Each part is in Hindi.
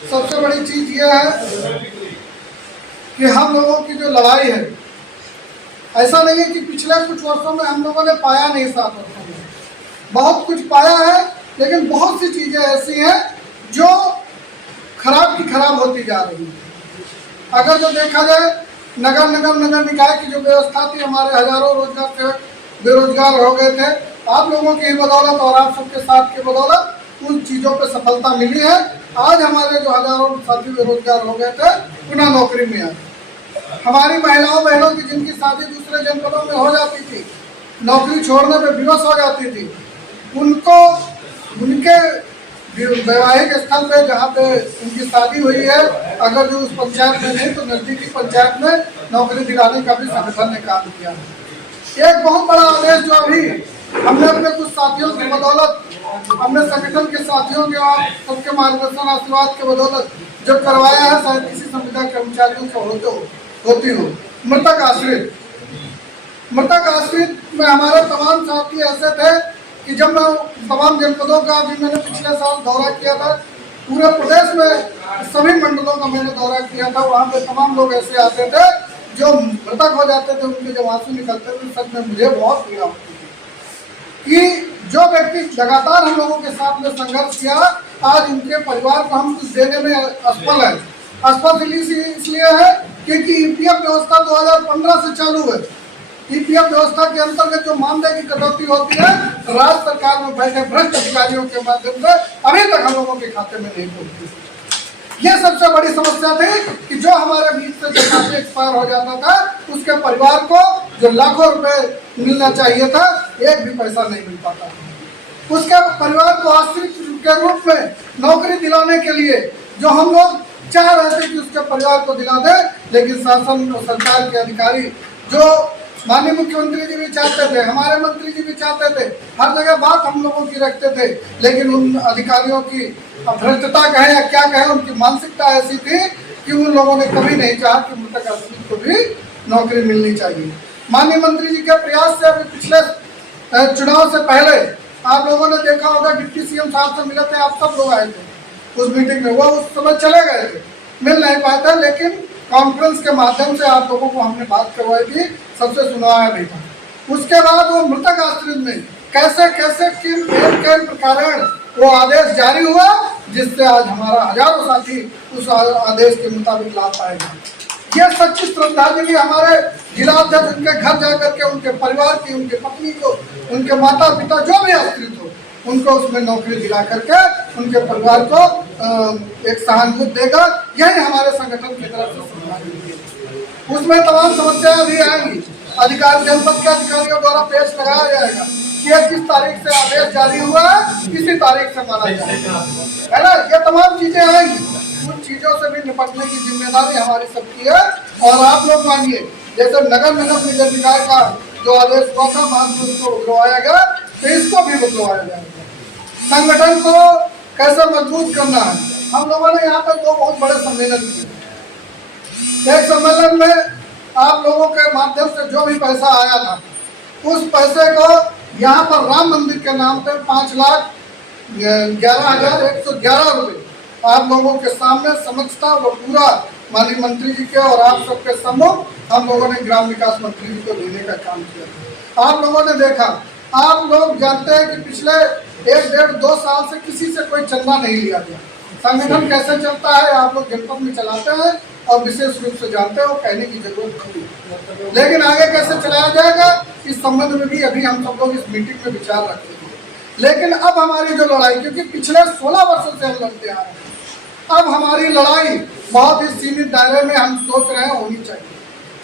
सबसे बड़ी चीज ये है कि हम लोगों की जो लड़ाई है, ऐसा नहीं है कि पिछले कुछ वर्षों में हम लोगों ने पाया नहीं, 7 वर्षों में बहुत कुछ पाया है, लेकिन बहुत सी चीजें ऐसी हैं जो खराब की खराब होती जा रही है। अगर जो देखा जाए नगर निकाय की जो व्यवस्था थी, हमारे हजारों रोजगार से बेरोजगार हो गए थे। आप लोगों की बदौलत और आप सबके साथ की बदौलत उन चीजों पे सफलता मिली है। आज हमारे जो हजारों साथी बेरोजगार हो गए थे, पुनः नौकरी में आए। हमारी बहनों की जिनकी शादी दूसरे जनपदों में हो जाती थी, नौकरी छोड़ने पे विवश हो जाती थी, उनको उनके वैवाहिक स्थल पे जहाँ पे उनकी शादी हुई है, अगर जो उस पंचायत में नहीं तो नजदीकी पंचायत में नौकरी दिलाने का भी संगठन ने काम किया है। एक बहुत बड़ा आदेश जो अभी हमने अपने कुछ साथियों की बदौलत, अपने संगठन के साथियों के और सबके मार्गदर्शन आशीर्वाद के बदौलत जो करवाया है, शायद किसी संविदा कर्मचारियों से होती हो। मृतक आश्रित में हमारे तमाम साथी ऐसे थे कि जब मैं तमाम जनपदों का भी मैंने पिछले साल दौरा किया था, पूरे प्रदेश में सभी मंडलों का मैंने दौरा किया था, वहाँ पे तमाम लोग ऐसे आते थे जो मृतक हो जाते थे, उनके जब आंसू निकलते थे, सच में मुझे बहुत पीड़ा होती थी कि जो व्यक्ति लगातार हम लोगों के साथ में संघर्ष किया, आज उनके परिवार को हम कुछ देने में असफल है। असफल इसलिए है क्योंकि ईपीएफ व्यवस्था 2015 से चालू है। ईपीएफ व्यवस्था के अंतर्गत जो मानदेय की कटौती होती है, राज्य सरकार में बैठे भ्रष्ट अधिकारियों के माध्यम से अभी तक हम लोगों के खाते में नहीं पहुंची। ये सबसे बड़ी समस्या थी कि जो हमारे बीच से जो काफी एक्सपायर हो जाता था, उसके परिवार को जो लाखों रुपए मिलना चाहिए था, एक भी पैसा नहीं मिल पाता था। उसके परिवार को आश्रित के रूप में नौकरी दिलाने के लिए जो हम लोग चाह रहे थे कि उसके परिवार को दिला दे, लेकिन शासन और सरकार के अधिकारी, जो माननीय मुख्यमंत्री जी भी चाहते थे, हमारे मंत्री जी भी चाहते थे, हर जगह बात हम लोगों की रखते थे, लेकिन उन अधिकारियों की भ्रष्टता कहे या क्या कहे, उनकी मानसिकता ऐसी थी कि उन लोगों ने कभी नहीं चाहा कि मृतक आश्रित को भी नौकरी मिलनी चाहिए। माननीय मंत्री जी के प्रयास से अभी पिछले चुनाव से पहले आप लोगों ने देखा होगा, डिप्टी सीएम साहब से मिले थे, आप सब लोग आए थे उस मीटिंग में। वो उस समय चले गए थे, मिल नहीं पाए थे, लेकिन कॉन्फ्रेंस के माध्यम से आप लोगों को हमने बात करवाई थी, सबसे सुनवाया भी था। उसके बाद वो मृतक आश्रित में कैसे कैसे किन प्रकार वो आदेश जारी हुआ, जिससे आज हमारा हजारों साथी उस आदेश के मुताबिक लाभ पाएगा। ये सच्ची श्रद्धांजलि हमारे जिला अध्यक्ष उनके घर जाकर के उनके परिवार की, उनके पत्नी को, उनके माता पिता जो भी आश्रित हो, उनको उसमें नौकरी दिला करके उनके परिवार को एक सहानुभूति देगा। यही हमारे संगठन की तरफ से श्रद्धांजलि है। उसमें तमाम समस्याएं भी आएंगी। अधिकारी जनपद के अधिकारियों द्वारा पेश लगाया जाएगा कि किस तारीख से आदेश जारी हुआ है, किसी तारीख से माना जाएगा, है ना। ये तमाम चीजें आएंगी, उन चीजों से भी निपटने की जिम्मेदारी हमारी सबकी है। और आप लोग मानिए, जैसे नगर निकाय का जो आदेश हुआ था, बाद में उसको बदलवाया गया, तो इसको भी बदलवाया जाएगा। संगठन को कैसे मजबूत करना है, हम लोगों ने यहाँ पर 2 बहुत बड़े सम्मेलन किए। एक सम्मेलन में आप लोगों के माध्यम से जो भी पैसा आया था, उस पैसे को यहाँ पर राम मंदिर के नाम पे 5,11,111 रुपये आप लोगों के सामने समझता वो पूरा माननीय मंत्री जी के और आप सबके सम्मुख हम लोगों ने ग्राम विकास मंत्री जी को देने का काम किया। आप लोगों ने देखा, आप लोग जानते हैं कि पिछले 1, 1.5, 2 साल से किसी से कोई चंदा नहीं लिया गया। संगठन कैसे चलता है आप लोग जनपद में चलाते हैं और विशेष रूप से जानते हैं, वो कहने की जरूरत नहीं। लेकिन आगे कैसे चलाया जाएगा, इस संबंध में भी अभी हम सब लोग इस मीटिंग में विचार रखेंगे। लेकिन अब हमारी जो लड़ाई, क्योंकि पिछले 16 वर्षों से हम लड़ते आ रहे हैं, अब हमारी लड़ाई बहुत ही सीमित दायरे में हम सोच रहे हैं होनी चाहिए।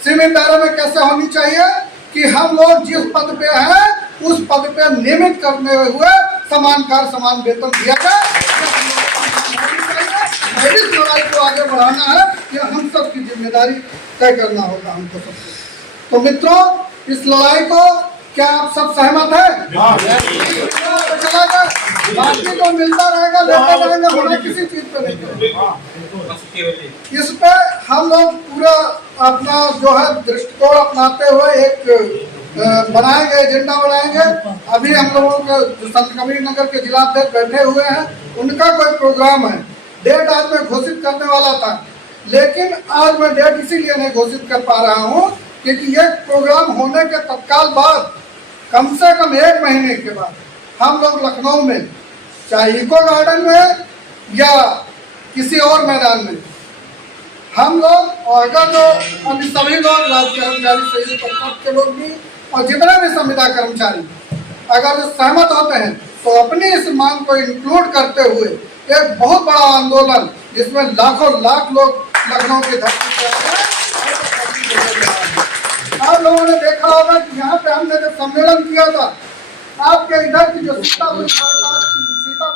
सीमित दायरे में कैसे होनी चाहिए कि हम लोग जिस पद पे हैं, उस पद पे नियमित करने हुए समान कार्य समान वेतन दिया जाए। इस लड़ाई को आगे बढ़ाना है, ये हम सब की जिम्मेदारी तय करना होगा हमको सबको। तो मित्रों, इस लड़ाई को क्या आप सब सहमत हैं? चला बाकी तो मिलता रहेगा, लेते रहेंगे, होना किसी चीज पे नहीं। इस पे हम लोग पूरा अपना जो है दृष्टिकोण अपनाते हुए एक बनाएंगे, एजेंडा बनाएंगे। अभी हम लोगों के संत कबीर नगर के जिला अध्यक्ष बैठे हुए हैं, उनका कोई प्रोग्राम है डेट आज मैं घोषित करने वाला था, लेकिन आज मैं डेट इसीलिए नहीं घोषित कर पा रहा हूँ क्योंकि ये प्रोग्राम होने के तत्काल बाद, कम से कम 1 महीने के बाद, हम लोग लखनऊ में चाहे इको गार्डन में या किसी और मैदान में हम लोग, और अगर जो अभी सभी लोग राज्य कर्मचारी सही परिषद के लोग भी और जितने भी संविदा कर्मचारी अगर जो सहमत होते हैं तो अपनी इस मांग को इंक्लूड करते हुए एक बहुत बड़ा आंदोलन जिसमें लाखों लाख लोग लखनऊ की धरती पर आप लोगों ने देखा होगा कि यहाँ पे हमने जब सम्मेलन किया था, आपके इधर की जो सीतापुर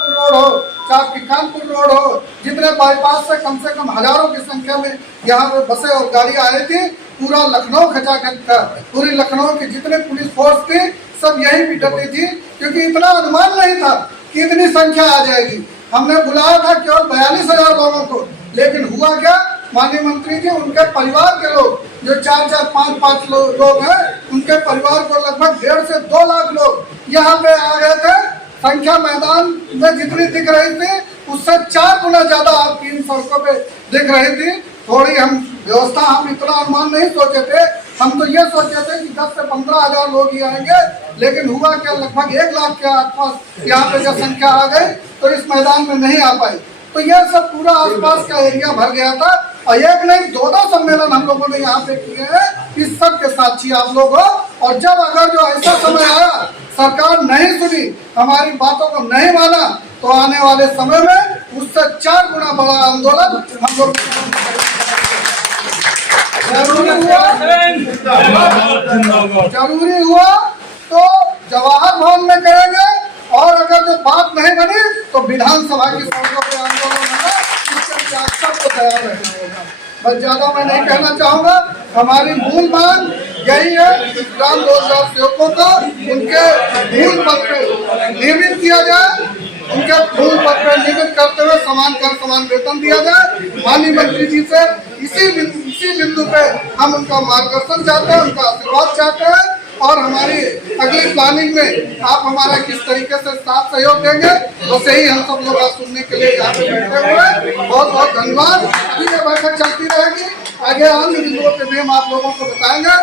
रोड हो, चाहे कानपुर रोड हो, जितने बाईपास से कम हजारों की संख्या में यहाँ पे बसें और गाड़ियाँ आई थी, पूरा लखनऊ खचाखच था। पूरी लखनऊ की जितने पुलिस फोर्स थी सब यही भी डटी थी, क्योंकि इतना अनुमान नहीं था कि इतनी संख्या आ जाएगी। हमने बुलाया था केवल 42,000 लोगों को, लेकिन हुआ क्या, माननीय मंत्री जी उनके परिवार के लोग जो 4-4, 5-5 लोग हैं, उनके परिवार को लगभग 1.5 से 2 लाख लोग यहाँ पे आ गए थे। संख्या मैदान में जितनी दिख रही थी उससे 4 गुना ज्यादा आपकी इन सड़कों पे दिख रही थी। थोड़ी हम व्यवस्था, हम इतना अनुमान नहीं सोचे थे, हम तो ये सोचे थे कि 10 से 15 हजार लोग ही आएंगे, लेकिन हुआ क्या, लगभग 1 लाख के आसपास यहाँ पे जब संख्या आ गई तो इस मैदान में नहीं आ पाई। तो यह सब पूरा आसपास का एरिया भर गया था, और 1 नहीं 2 सम्मेलन हम लोगों ने यहाँ पे किए हैं। इस सब के साक्षी आप लोग हो, और जब अगर जो ऐसा समय आया, सरकार नहीं सुनी, हमारी बातों को नहीं माना, तो आने वाले समय में उससे 4 गुना बड़ा आंदोलन हम लोग जरूरी हुआ तो जवाहर भवन में करेंगे, और अगर जो बात नहीं बनी तो विधानसभा की सड़कों पर आंदोलन होगा। इसके लिए सबको तैयार रहना होगा। बस ज्यादा मैं नहीं कहना चाहूँगा। हमारी मूल मांग यही है कि ग्राम रोजगार सेवकों को उनके मूल पद पे नियमित किया जाए, उनके मूल पद पे नियमित करते हुए समान कर समान वेतन दिया जाए। माननीय मंत्री जी से इसी बिंदु पे हम उनका मार्गदर्शन चाहते हैं, उनका आशीर्वाद चाहते हैं, और हमारी अगली प्लानिंग में आप हमारा किस तरीके से साथ सहयोग देंगे, वैसे ही हम सब लोग सुनने के लिए यहाँ पे बैठे हुए हैं। बहुत बहुत धन्यवाद। अभी ये बैठक चलती रहेगी, आगे अन्य बिंदुओं पे भी हम आप लोगों को बताएंगे।